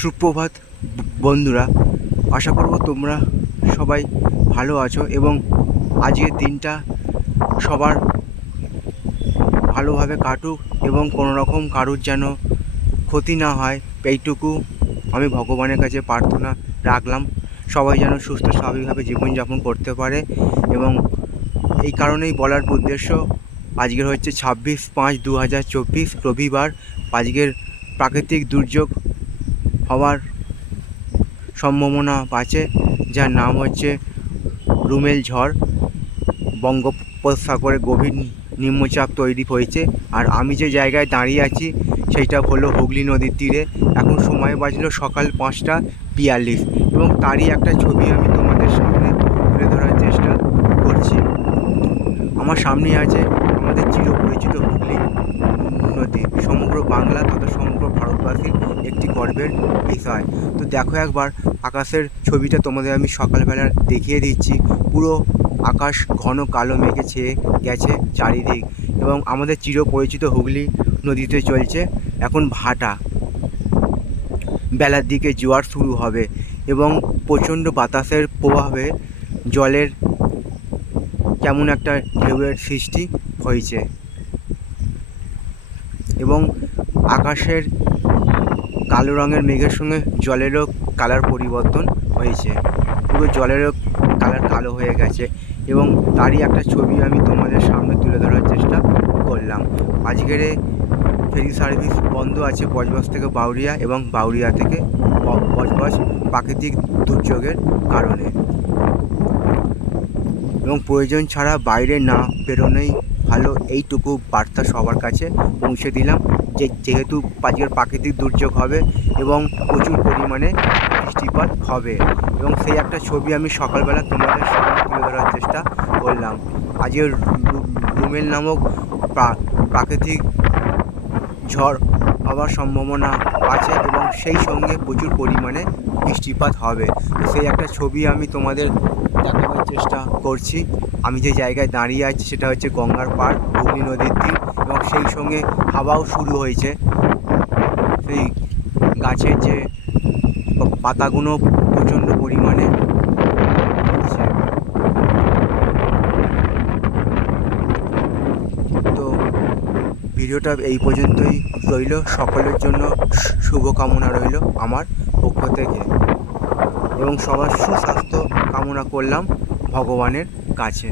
সুপ্রভাত বন্ধুরা, আশা করব তোমরা সবাই ভালো আছো এবং আজকের দিনটা সবার ভালোভাবে কাটুক এবং কোনো রকম কারুর যেন ক্ষতি না হয়, এইটুকু আমি ভগবানের কাছে প্রার্থনা রাখলাম। সবাই যেন সুস্থ, স্বাভাবিকভাবে জীবনযাপন করতে পারে এবং এই কারণেই বলার উদ্দেশ্য, আজকের হচ্ছে ছাব্বিশ পাঁচ দু হাজার চব্বিশ রবিবার। আজকের প্রাকৃতিক দুর্যোগ হওয়ার সম্ভাবনা আছে, যার নাম হচ্ছে রুমেল ঝড়। বঙ্গোপসাগরে গভীর নিম্নচাপ তৈরি হয়েছে। আর আমি যে জায়গায় দাঁড়িয়ে আছি, সেইটা হলো হুগলি নদীর তীরে। এখন সময় বাজলো সকাল পাঁচটা বিয়াল্লিশ এবং তারই একটা ছবি আমি তোমাদের সামনে তুলে ধরার চেষ্টা করছি। আমার সামনে আছে আমাদের চিরপরিচিত হুগলি নদী। সমগ্র বাংলা তথা গর্বের বিষয়। তো দেখো একবার আকাশের ছবিটা তোমাদের আমি সকালবেলা দেখিয়ে দিচ্ছি। পুরো আকাশ ঘন কালো মেঘে ছেয়ে গেছে চারিদিক এবং আমাদের চিরপরিচিত হুগলি নদীতে চলছে এখন ভাটা। বেলার দিকে জোয়ার শুরু হবে এবং প্রচণ্ড বাতাসের প্রভাবে জলের কেমন একটা ঢেউয়ের সৃষ্টি হয়েছে। এবং আকাশের কালো রঙের মেঘের সঙ্গে জলেরও কালার পরিবর্তন হয়েছে। পুরো জলেরও কালার কালো হয়ে গেছে এবং তারই একটা ছবি আমি তোমাদের সামনে তুলে ধরার চেষ্টা করলাম। আজকের ফেরি সার্ভিস বন্ধ আছে বজবজ থেকে বাউরিয়া এবং বাউরিয়া থেকে বজবজ প্রাকৃতিক দুর্যোগের কারণে। এবং প্রয়োজন ছাড়া বাইরে না বেরোনোই ভালো। এইটুকু বার্তা সবার কাছে পৌঁছে দিলাম। যে যেহেতু আজকের প্রাকৃতিক দুর্যোগ হবে এবং প্রচুর পরিমাণে বৃষ্টিপাত হবে এবং সেই একটা ছবি আমি সকালবেলা তোমাদের সামনে তুলে ধরার চেষ্টা করলাম। আজকের রুমেল নামক প্রাকৃতিক ঝড় হওয়ার সম্ভাবনা আছে এবং সেই সঙ্গে প্রচুর পরিমাণে বৃষ্টিপাত হবে। সেই একটা ছবি আমি তোমাদের দেখাবার চেষ্টা করছি। আমি যে জায়গায় দাঁড়িয়ে আছি সেটা হচ্ছে গঙ্গার পাড় হুগলি নদীর তীর এবং সেই সঙ্গে হাওয়াও শুরু হয়েছে। সেই গাছের যে পাতাগুলো প্রচণ্ড পরিমাণে নড়ছে। তো ভিডিওটা এই পর্যন্তই রইল। সকলের জন্য শুভকামনা রইল আমার পক্ষ থেকে। এবং সবার সুস্বাস্থ্য কামনা করলাম ভগবানের কাছে।